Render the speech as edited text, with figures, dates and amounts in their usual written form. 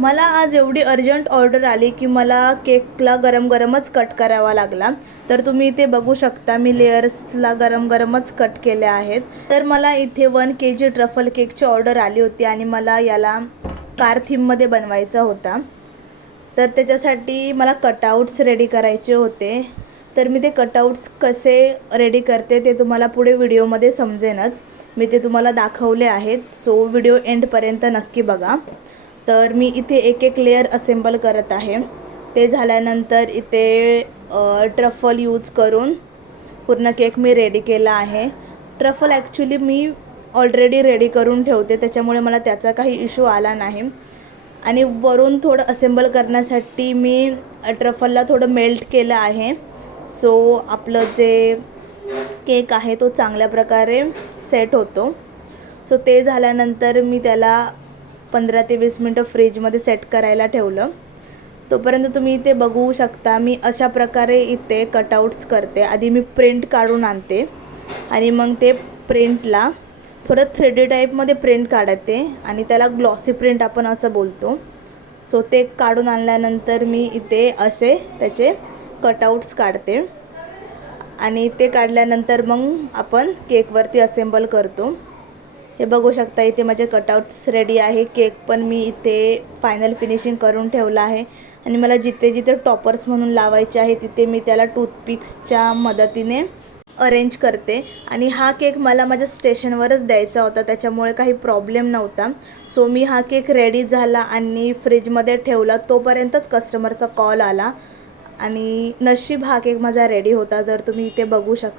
मला आज एवढी अर्जंट ऑर्डर आली की मला केकला गरम गरमच कट करावा लागला। तर तुम्ही इथे बघू शकता मी लेयर्सला गरम गरमच कट केले आहेत। तर मला इथे 1 kg ट्रफल केकची ऑर्डर आली होती आणि मला याला कार थीममध्ये बनवायचा होता। तर त्याच्यासाठी मला कटआउट्स रेडी करायचे होते। तर मी ते कटआउट्स कसे रेडी करते ते तुम्हाला पुढे व्हिडिओमध्ये समजेनच। मी ते तुम्हाला दाखवले आहेत, सो व्हिडिओ एंडपर्यंत नक्की बघा। तर मी इथे एक एक लेयर असेंबल करत आहे। ते झाल्यानंतर इथे ट्रफल यूज करून पूर्ण केक मी रेडी केला आहे। ट्रफल ॲक्च्युली मी ऑलरेडी रेडी करून ठेवते, त्याच्यामुळे मला त्याचा काही इश्यू आला नाही। आणि वरून थोडं असेंबल करण्यासाठी मी ट्रफलला थोडं मेल्ट केलं आहे, सो आपलं जे केक आहे तो चांगल्या प्रकारे सेट होतो। सो ते झाल्यानंतर मी त्याला 15 ते 20 मिनटं फ्रीजमध्ये सेट करायला ठेवलं। तोपर्यंत तुम्ही इथे बघू शकता मी अशा प्रकारे इथे कटआउट्स करते। आधी मी प्रिंट काढून आणते आणि मग ते प्रिंटला थोडं 3D टाईपमध्ये प्रिंट काढते आणि त्याला ग्लॉसी प्रिंट आपण असं बोलतो। सो ते काढून आणल्यानंतर मी इथे असे त्याचे कटआउट्स काढते आणि ते काढल्यानंतर मग आपण केकवरती असेंबल करतो। हे बघू शकता इथे माझे कटआउट्स रेडी आहे। केक पण मी इथे फायनल फिनिशिंग करून ठेवला आहे आणि मला जिथे जिथे टॉपर्स म्हणून लावायचे आहे तिथे मी त्याला टूथपिक्सच्या मदतीने अरेंज करते। आणि हा केक मला माझ्या स्टेशनवरच द्यायचा होता, त्याच्यामुळे काही प्रॉब्लेम नव्हता। सो मी हा केक रेडी झाला आणि फ्रीजमध्ये ठेवला, तोपर्यंतच कस्टमरचा कॉल आला आणि नशीब हा केक माझा रेडी होता। तर तुम्ही इथे बघू शकता।